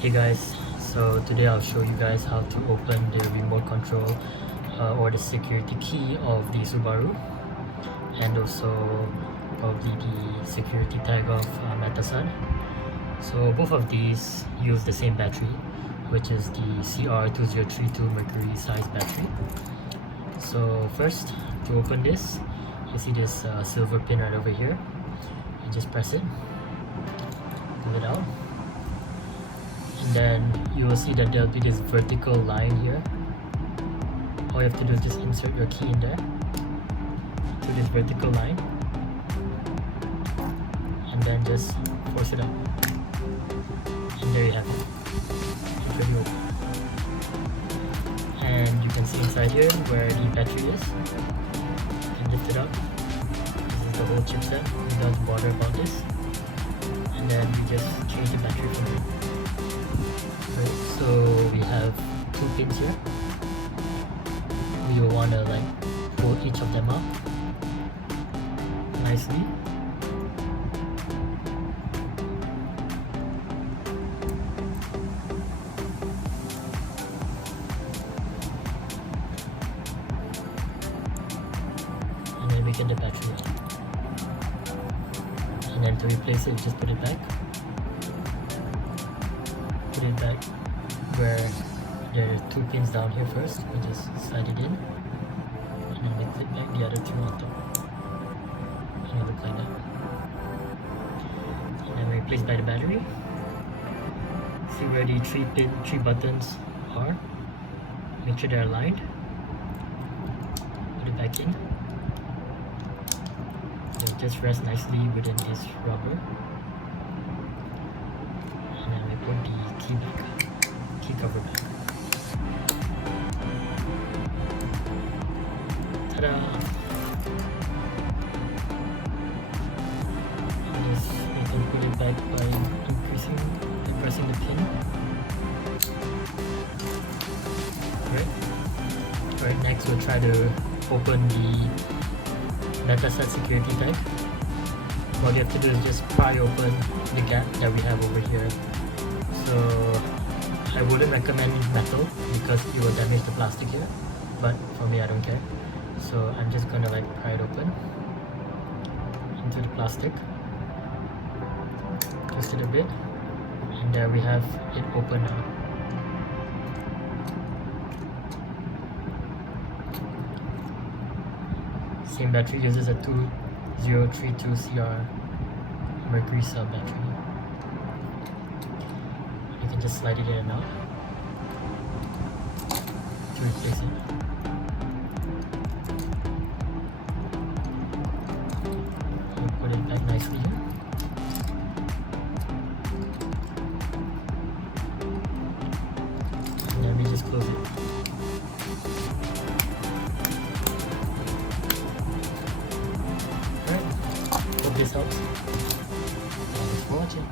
Hey guys, so today I'll show you guys how to open the remote control or the security key of the Subaru, and also probably the security tag of Metasat. So both of these use the same battery, which is the CR2032 Mercury size battery. So first, to open this, you see this silver pin right over here. You just press it, pull it out, and then you will see that there'll be this vertical line here. All you have to do is just insert your key in there to this vertical line, and then just force it out, and there you have it. It's really open. And you can see inside here where the battery is. You can lift it up. This is the whole chipset. You don't bother about this, and then you just change the battery from here. Right, so we have two pins here. We will want to pull each of them up nicely. And then we get the battery out. And then to replace it, just put it back. Put it back where there are two pins down here first. We just slide it in, and then we clip back the other two on top. And it looks like that. And then we replace by the battery. See where the three buttons are. Make sure they're aligned. Put it back in. They'll just rest nicely within this rubber. And then we put the key cover back. Ta-da! You can put it back by pressing the pin. Alright, next we'll try to open the Metasat security tag. What you have to do is just pry open the gap that we have over here. So I wouldn't recommend metal because it will damage the plastic here, but for me I don't care. So I'm just gonna pry it open into the plastic, twist it a bit, and there we have it open now. Same battery, uses a 2032CR Mercury cell battery. You can just slide it in and out to replace it. You put it back nicely here. And then we just close it. Alright, hope this helps. Thanks for watching.